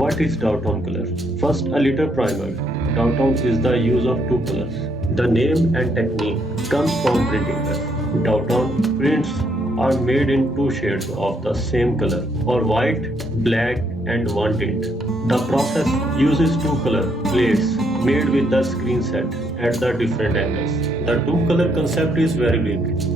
What is Duotone color? First, a little primer. Duotone is the use of two colors. The name and technique comes from printing press. Duotone prints are made in two shades of the same color, or white, black, and one tint. The process uses two color plates made with the screen set at the different angles. The two color concept is very big.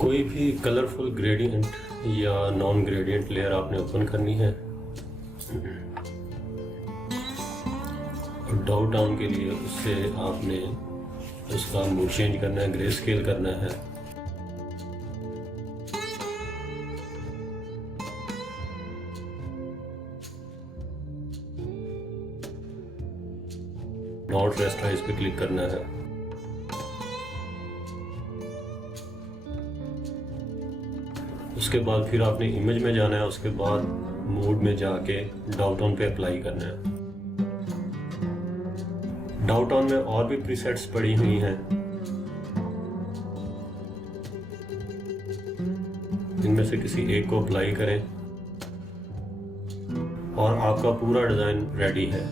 कोई भी colourful gradient या non gradient layer आपने ओपन करनी है। Doubt down के लिए उससे आपने उसका मूड चेंज करना है, ग्रे स्केल करना है। नॉट रेस्टाइज पे क्लिक करना है। उसके बाद फिर आपने इमेज में जाना है, उसके बाद मूड में जाके डाउटोन पे अप्लाई करना है। डाउटोन में और भी प्रीसेट्स पड़ी हुई हैं, इनमें से किसी एक को अप्लाई करें और आपका पूरा डिजाइन रेडी है।